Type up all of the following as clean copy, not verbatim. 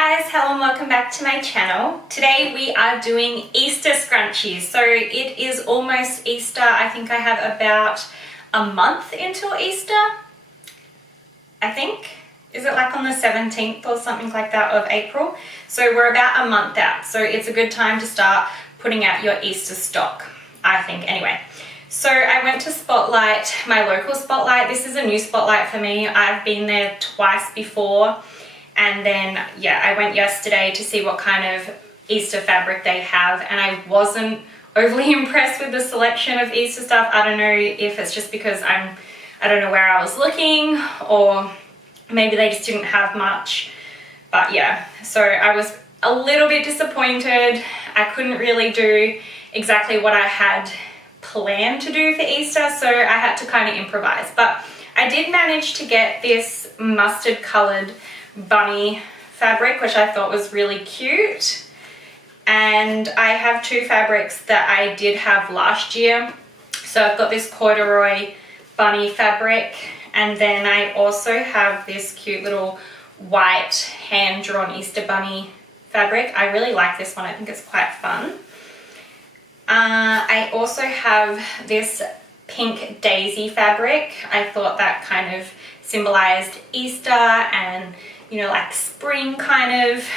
guys, hello and welcome back to my channel. Today we are doing Easter scrunchies. So it is almost Easter. I think I have about a month until Easter. I think. Is it like on the 17th or something like that of April? So we're about a month out. So it's a good time to start putting out your Easter stock, I think. Anyway, so I went to Spotlight, my local Spotlight. This is a new Spotlight for me. I've been there twice before. And then, yeah, I went yesterday to see what kind of Easter fabric they have, and I wasn't overly impressed with the selection of Easter stuff. I don't know if it's just because I don't know where I was looking, or maybe they just didn't have much. But yeah, so I was a little bit disappointed. I couldn't really do exactly what I had planned to do for Easter, so I had to kind of improvise. But I did manage to get this mustard colored bunny fabric, which I thought was really cute. And I have two fabrics that I did have last year. So I've got this corduroy bunny fabric, and then I also have this cute little white hand-drawn Easter bunny fabric. I really like this one. I think it's quite fun. I also have this pink daisy fabric. I thought that kind of symbolized Easter and, you know, like spring kind of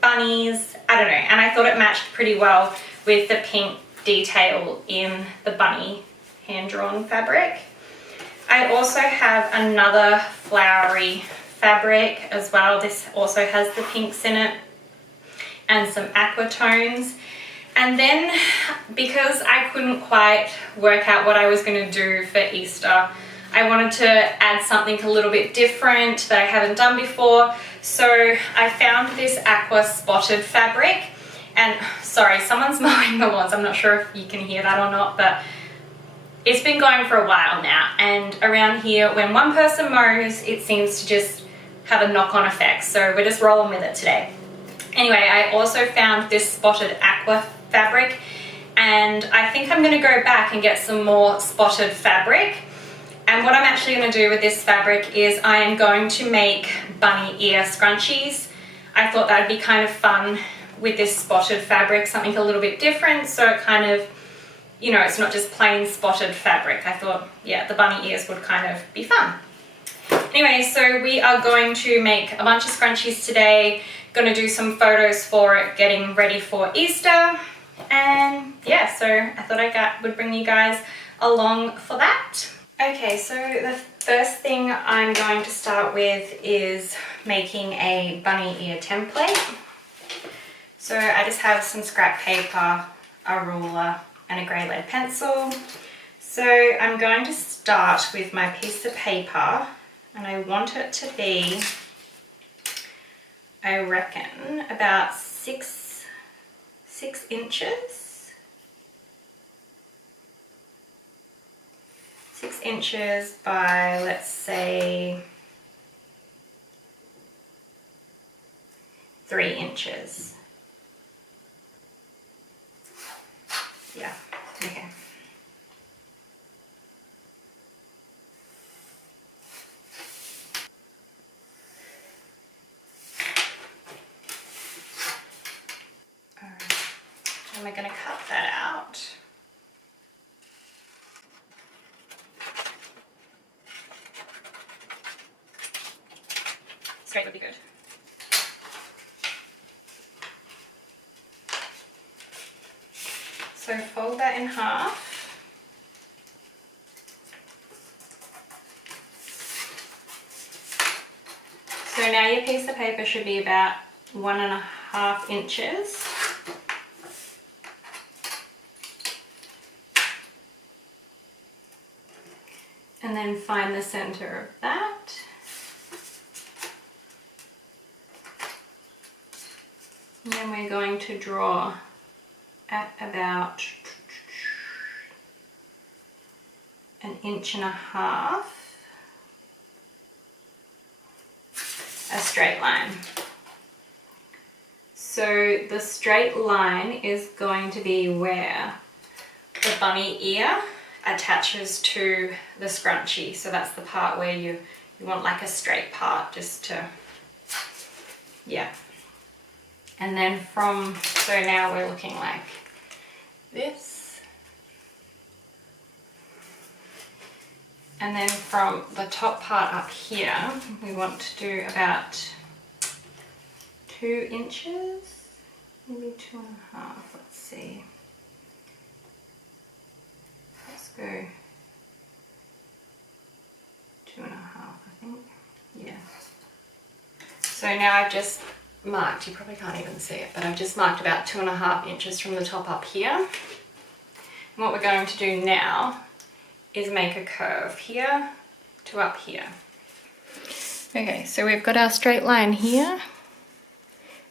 bunnies. I don't know. And I thought it matched pretty well with the pink detail in the bunny hand-drawn fabric. I also have another flowery fabric as well. This also has the pinks in it and some aqua tones. And then, because I couldn't quite work out what I was going to do for Easter, I wanted to add something a little bit different that I haven't done before. So I found this aqua spotted fabric, and sorry, someone's mowing the lawns. I'm not sure if you can hear that or not, but it's been going for a while now. And around here, when one person mows, it seems to just have a knock-on effect. So we're just rolling with it today. Anyway, I also found this spotted aqua fabric, and I think I'm going to go back and get some more spotted fabric. And what I'm actually going to do with this fabric is I am going to make bunny ear scrunchies. I thought that would be kind of fun with this spotted fabric, something a little bit different, so it kind of, you know, it's not just plain spotted fabric. I thought, yeah, the bunny ears would kind of be fun. Anyway, so we are going to make a bunch of scrunchies today. Going to do some photos for it, getting ready for Easter. And yeah, so I thought I would bring you guys along for that. Okay, so the first thing I'm going to start with is making a bunny ear template. So I just have some scrap paper, a ruler, and a grey lead pencil. So I'm going to start with my piece of paper, and I want it to be, I reckon, about 6 inches. 6 inches by, let's say, 3 inches. Yeah, okay. All right, and we're going to cut that out. Straight would be good. So fold that in half. So now your piece of paper should be about 1.5 inches. And then find the center of that. And then we're going to draw at about 1.5 inches a straight line. So the straight line is going to be where the bunny ear attaches to the scrunchie. So that's the part where you want like a straight part, just to, yeah. And then so now we're looking like this. And then from the top part up here, we want to do about 2 inches, maybe 2.5, let's see. Let's go 2.5, I think, yeah. So now I've just marked, you probably can't even see it, but I've just marked about 2.5 inches from the top up here. And what we're going to do now is make a curve here to up here. Okay, so we've got our straight line here.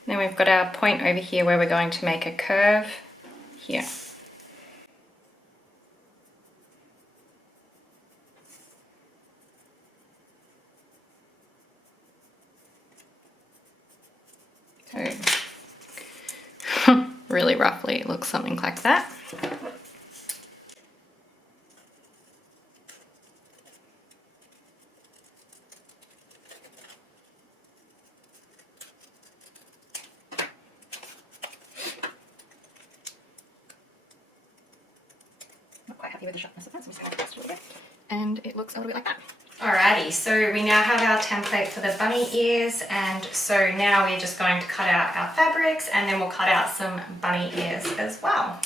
Then we've got our point over here where we're going to make a curve here. So really roughly it looks something like that. Not quite happy with the sharpness of that, so I'm just going to adjust a little bit. And it looks a little bit like that. Alrighty, so we now have our template for the bunny ears, and so now we're just going to cut out our fabrics and then we'll cut out some bunny ears as well.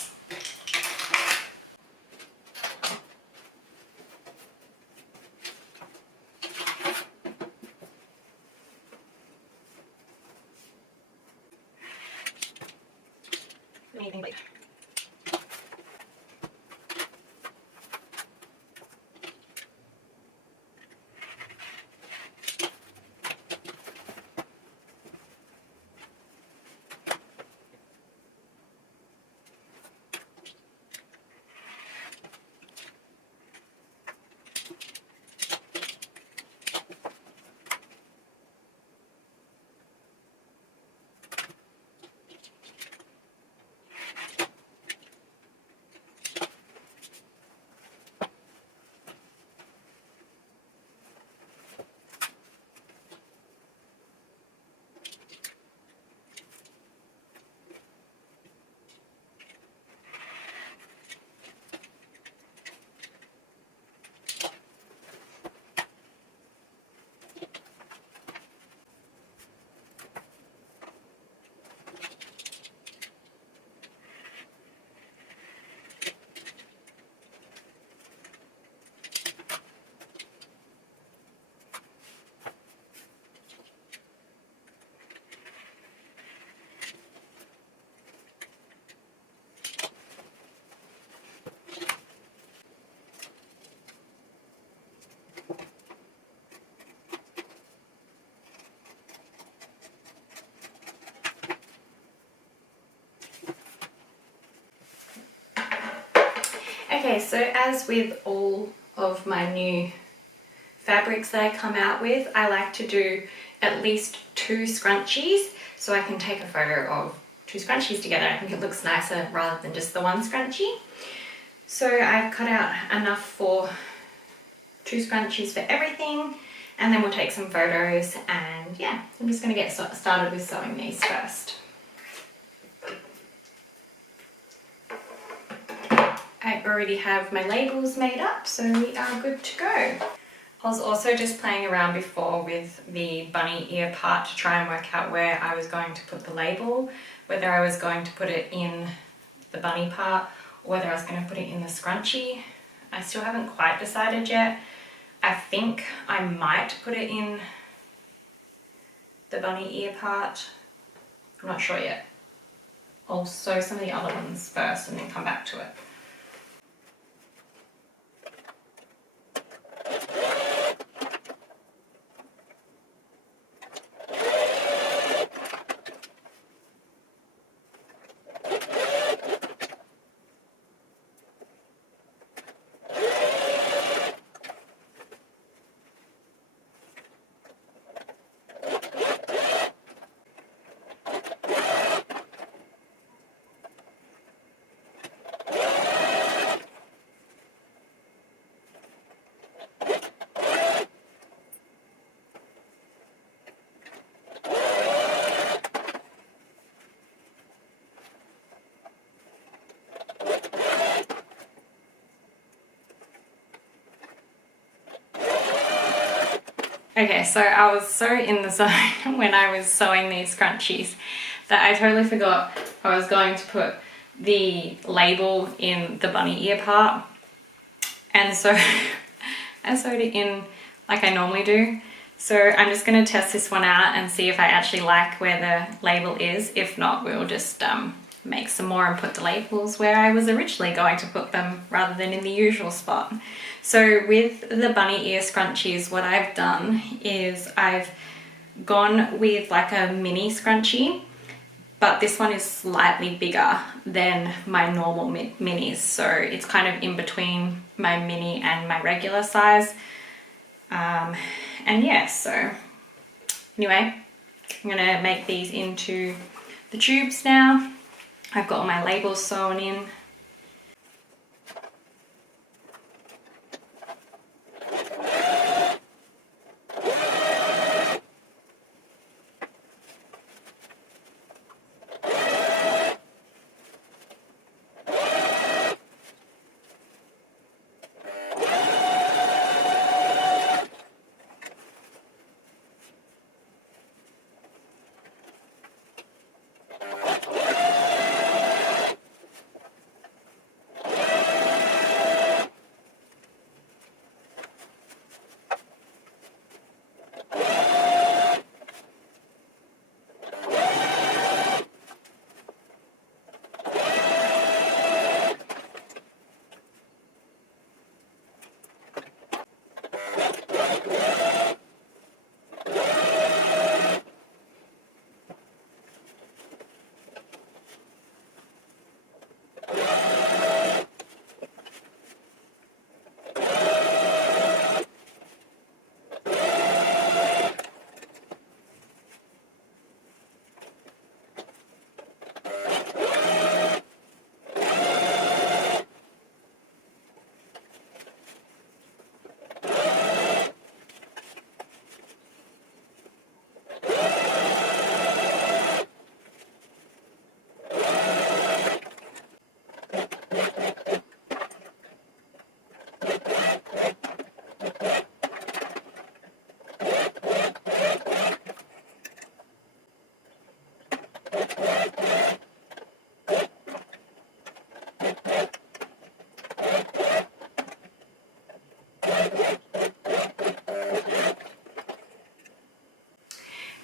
Okay, so as with all of my new fabrics that I come out with, I like to do at least 2 scrunchies so I can take a photo of 2 scrunchies together. I think it looks nicer rather than just the one scrunchie. So I've cut out enough for 2 scrunchies for everything, and then we'll take some photos, and yeah, I'm just going to get started with sewing these first. I already have my labels made up, so we are good to go. I was also just playing around before with the bunny ear part to try and work out where I was going to put the label, whether I was going to put it in the bunny part or whether I was going to put it in the scrunchie. I still haven't quite decided yet. I think I might put it in the bunny ear part. I'm not sure yet. I'll sew some of the other ones first and then come back to it. Okay, so I was so in the zone when I was sewing these scrunchies that I totally forgot I was going to put the label in the bunny ear part. And so I sewed it in like I normally do. So I'm just going to test this one out and see if I actually like where the label is. If not, we'll just make some more and put the labels where I was originally going to put them rather than in the usual spot. So with the bunny ear scrunchies, what I've done is I've gone with like a mini scrunchie, but this one is slightly bigger than my normal minis. So it's kind of in between my mini and my regular size. And yeah, so anyway, I'm gonna make these into the tubes now. I've got all my labels sewn in.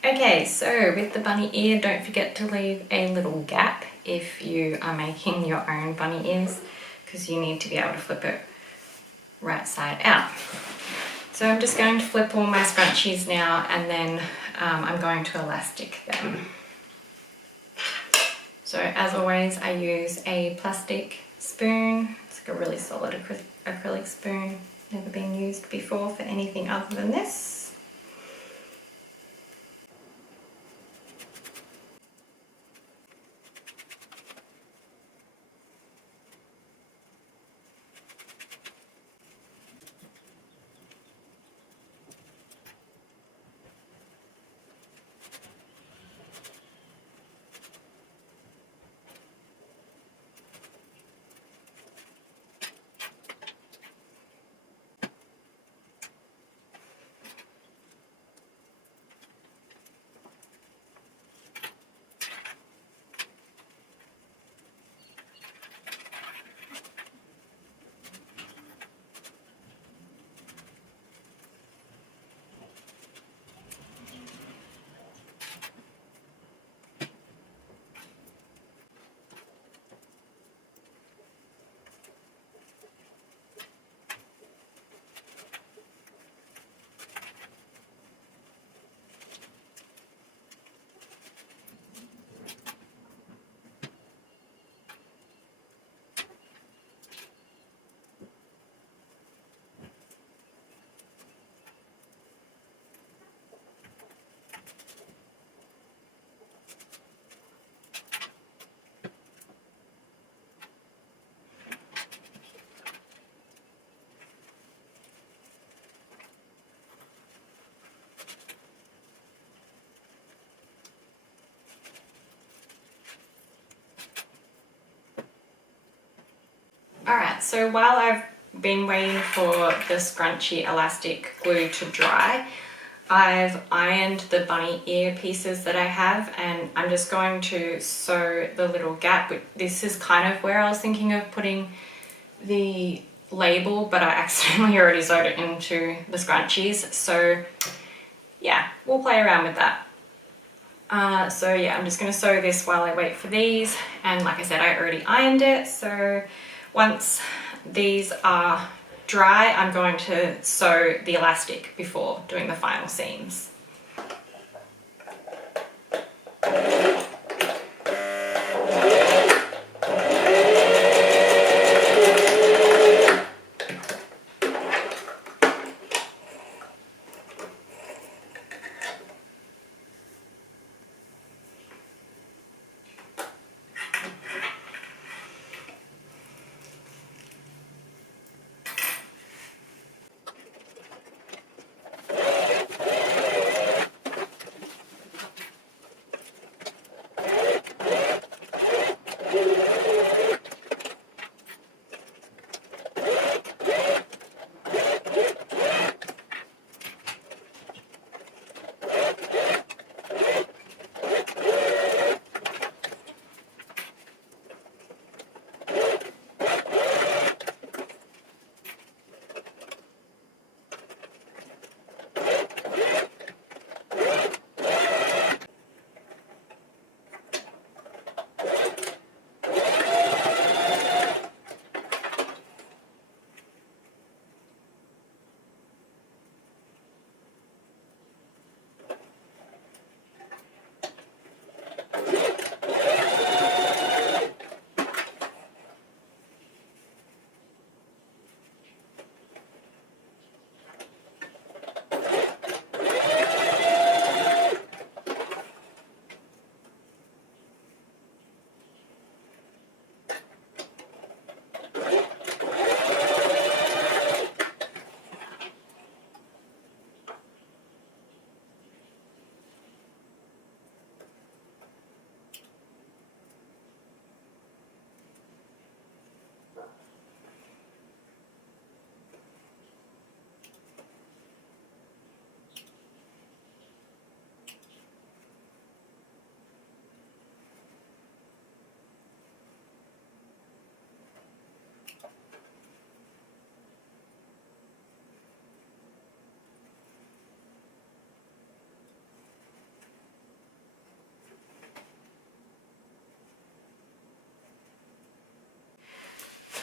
Okay, so with the bunny ear, don't forget to leave a little gap if you are making your own bunny ears, because you need to be able to flip it right side out. So I'm just going to flip all my scrunchies now, and then I'm going to elastic them. So as always, I use a plastic spoon. It's like a really solid acrylic spoon. Never been used before for anything other than this. Alright, so while I've been waiting for the scrunchie elastic glue to dry, I've ironed the bunny ear pieces that I have, and I'm just going to sew the little gap. This is kind of where I was thinking of putting the label, but I accidentally already sewed it into the scrunchies. So yeah, we'll play around with that. So yeah, I'm just going to sew this while I wait for these, and like I said, I already ironed it, so once these are dry, I'm going to sew the elastic before doing the final seams.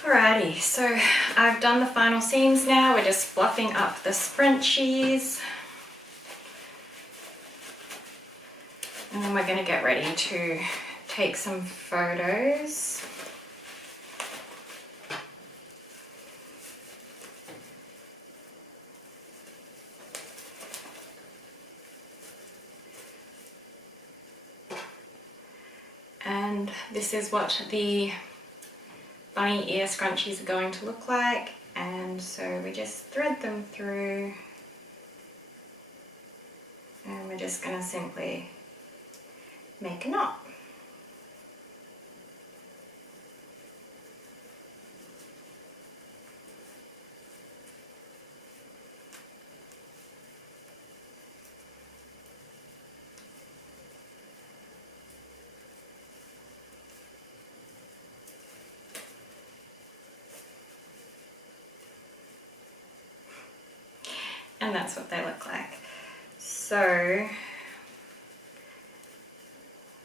Alrighty, so I've done the final seams now. We're just fluffing up the scrunchies. And then we're going to get ready to take some photos. And this is what the bunny ear scrunchies are going to look like, and so we just thread them through, and we're just going to simply make a knot. And that's what they look like. So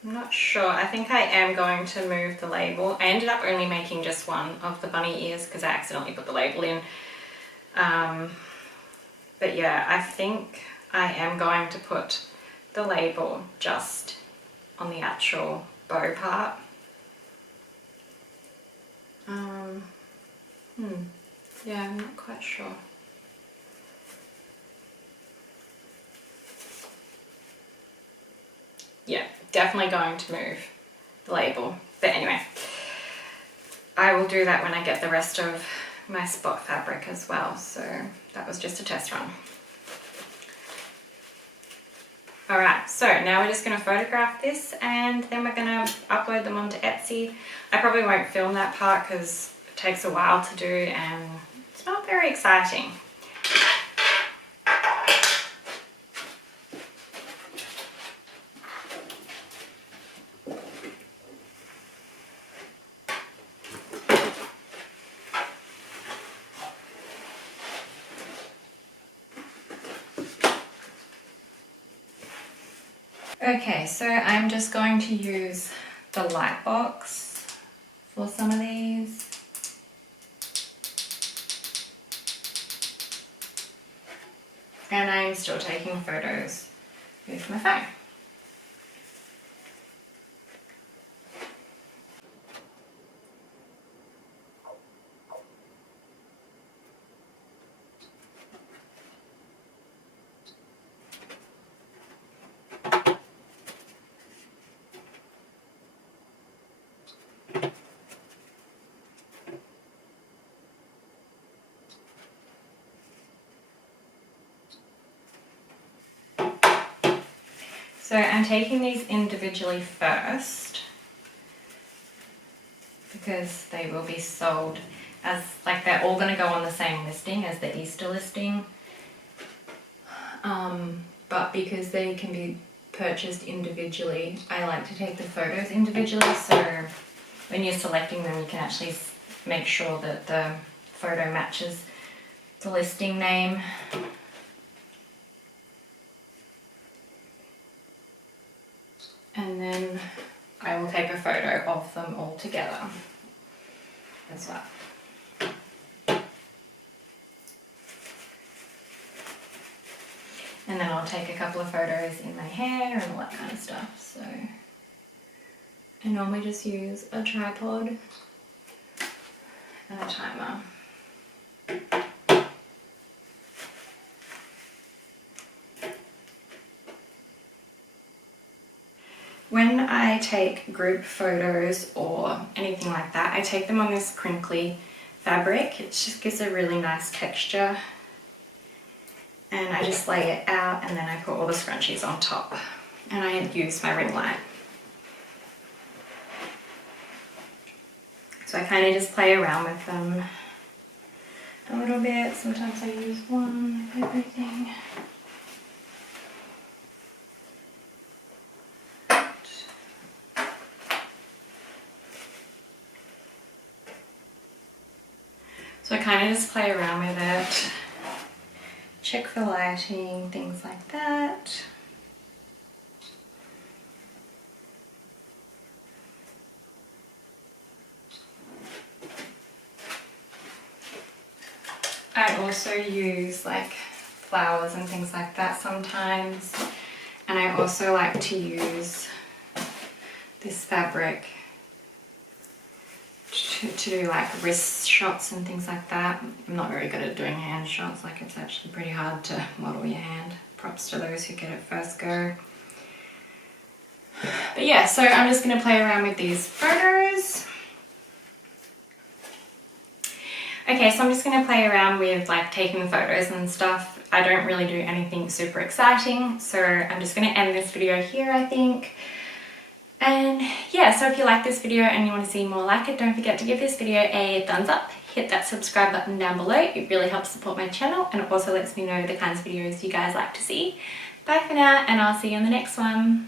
I'm not sure. I think I am going to move the label. I ended up only making just one of the bunny ears because I accidentally put the label in. But yeah, I think I am going to put the label just on the actual bow part. Yeah, I'm not quite sure. Yeah, definitely going to move the label. But anyway, I will do that when I get the rest of my spot fabric as well. So that was just a test run. Alright, so now we're just going to photograph this and then we're going to upload them onto Etsy. I probably won't film that part because it takes a while to do and it's not very exciting. Okay, so I'm just going to use the light box for some of these. And I'm still taking photos with my phone. So I'm taking these individually first because they will be sold as, like, they're all going to go on the same listing as the Easter listing. But because they can be purchased individually, I like to take the photos individually, so when you're selecting them you can actually make sure that the photo matches the listing name. And then I will take a photo of them all together as well. And then I'll take a couple of photos in my hair and all that kind of stuff. So I normally just use a tripod and a timer. When I take group photos or anything like that, I take them on this crinkly fabric. It just gives a really nice texture. And I just lay it out and then I put all the scrunchies on top. And I use my ring light. So I kind of just play around with them a little bit. Sometimes I use one of everything. So I kind of just play around with it, check for lighting, things like that. I also use like flowers and things like that sometimes. And I also like to use this fabric to do like wrist shots and things like that. I'm not very good at doing hand shots, like it's actually pretty hard to model your hand. Props to those who get it first go. But yeah, so I'm just going to play around with these photos. Okay, so I'm just going to play around with like taking photos and stuff. I don't really do anything super exciting, so I'm just going to end this video here, I think. And yeah, so if you like this video and you want to see more like it, don't forget to give this video a thumbs up, hit that subscribe button down below. It really helps support my channel and it also lets me know the kinds of videos you guys like to see. Bye for now, and I'll see you in the next one.